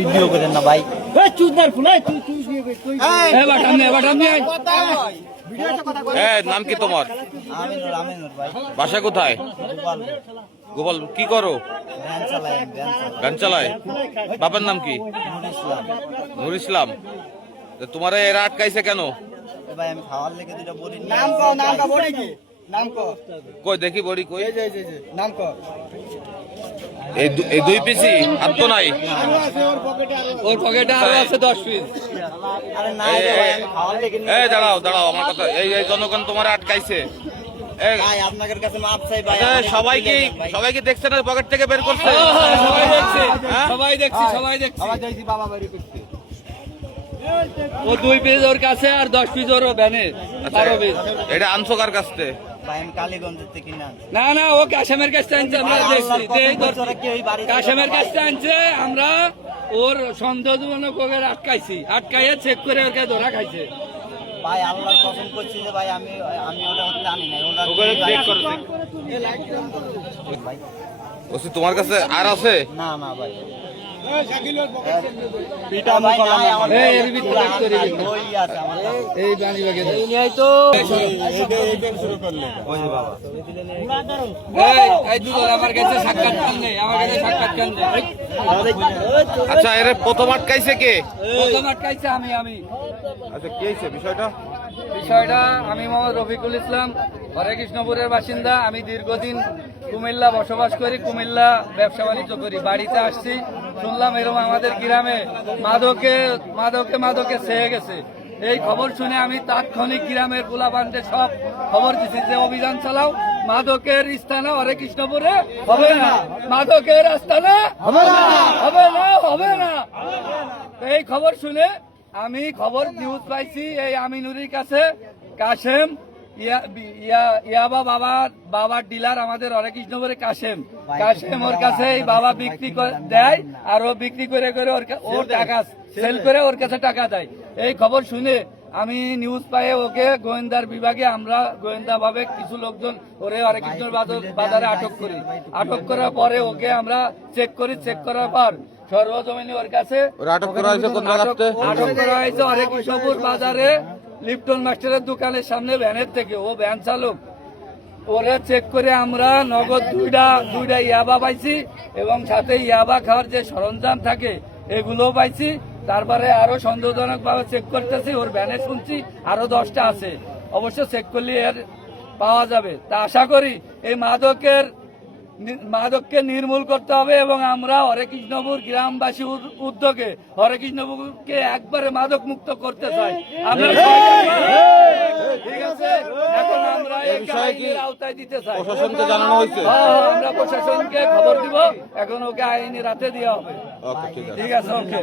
Video করেন না ভাই। নাম কি তোমার? আমিনুর, আমিনুর ভাই। বাসা কোথায়? গোপাল, গোপাল, কি করো? ভ্যান চালায়, ভ্যান চালায়। গান চালায়। বাবার নাম কি? নুর ইসলাম। নুর ইসলাম। তো তোমারে এরা আটকাইছে কেন? এ ভাই আমি খাওয়ার লেগে দুটো বড়ি নিয়ে নাম কো, নাম কা বড়ি কি? নাম কো। কই দেখি বড়ি কই? এই যে নাম কো। এই দুই পিসি হাত তো নাই। ওর পকেটে আরো আছে 10 পিস। আরে না রে ভাই, আমি খাওয়ার লেগে নিয়ে এই দাঁড়াও দাঁড়াও, আমার কথা। এই জনগণ তোমার আটকাইছে। এই ভাই আপনাদের কাছে মাপ চাই ভাই। সবাইকে দেখছে না পকেট থেকে বের করছে? সবাই দেখছে, হ্যাঁ? সবাই দেখছি, সবাই দেখছি। আবার যাইছি বাবা বাড়ি করতে। ও 2 পিস ওর কাছে আর 10 পিস ওর ভ্যানে। 12 পিস। এটা আনছো কার কাছ থেকে? ভাই আমি কালীগঞ্জের থেকে কিনে আনছি। না না, ও কাশেমের কাছে আনছে, আমরা দেখছি। কাশেমের কাছে আনছে, আমরা ওর সন্দেহজনক ওকে আটকাইয়া চেক করে ওকে ধরা খাইছে। ভাই আল্লাহর কসম করছি যে ভাই আমি ওটা হতে জানি না। ওকে চেক করো। ভাই ওসি তোমার কাছে আর আছে? না না ভাই। পিটা ভাই মুখ নাই আমার এই এর ভিতরে করে নাই, দিন। ওই আছে আমার কাছে। এই বানি বাগে এই নিয়েই তো শুরু করলে। ওই যে বাবা। এই দুধর আমার কাছে সাক্ষাৎ কান নেই, আমার কাছে সাক্ষাৎ কান নেই। আচ্ছা, এর প্রথম আটকাইছে কে? প্রথম আটকাইছে আমি। আচ্ছা, কি হয়েছে বিষয়টা? বিষয়টা আমি মোহাম্মদ রফিকুল ইসলাম, হরে কৃষ্ণপুরের বাসিন্দা। আমি দীর্ঘদিন কুমিল্লা বসবাস করি, কুমিল্লা ব্যবসা বাণিজ্য করি। বাড়িতে আসছি, শুনলাম এরকম আমাদের গ্রামে মাদকে ছেয়ে গেছে। এই খবর শুনে আমি তাৎক্ষণিক গ্রামের পোলাপানদের সব খবর দিচ্ছি যে অভিযান চালাও, মাদকের স্থানে হরে কৃষ্ণপুরে হবে না, মাদকের স্থানে হবে না। এই খবর শুনে আমি নিউজ পাইছি এই আমিনুরির কাছে। কাশেম ইয়াবা বাবার ডিলার আমাদের হরে কৃষ্ণপুরে কাশেম ওর কাছে এই বাবা বিক্রি দেয়, আর ও বিক্রি করে ওর টাকা সেল করে ওর কাছে টাকা দেয়। এই খবর শুনে আমি নিউজ পাইয়ে ওকে গোয়েন্দার বিভাগে আমরা গোয়েন্দা ভাবে কিছু লোকজন ওরে হরে কৃষ্ণ বাজারে আটক করি। আটক করার পরে ওকে আমরা চেক করার পর সর্বজমিনী ওর কাছে আটক করা হয়েছে কোন জায়গাতে? আটক করা হয়েছে হরে কৃষ্ণপুর বাজারে লিপটন মাস্টারের দোকানের সামনে ভ্যানের থেকে। ও ভ্যান চালক। ওরা চেক করে আমরা নগদ দুইটা ইয়াবা পাইছি এবং সাথে ইয়াবা খাওয়ার যে সরঞ্জাম থাকে এগুলো পাইছি। তারপরে আরো সন্দেহজনক ভাবে চেক করতেছি, ওর ভ্যানে শুনছি আরো 10টা আছে। অবশ্য চেক করলে এর পাওয়া যাবে। তা আশা করি এই মাদককে নির্মূল করতে হবে এবং আমরা হরে কৃষ্ণপুর গ্রামবাসী উদ্যোগে হরে কৃষ্ণপুরকে একবারে মাদক মুক্ত করতে চাই। আমরা ঠিক আছে, এখন আমরা এই আইনের আওতায় দিতে চাই। প্রশাসনকে জানানো হয়েছে? আমরা প্রশাসনকে খবর দিব, এখন ওকে আইনি রাতে দেওয়া হবে। ওকে, ঠিক আছে। ঠিক আছে, ওকে।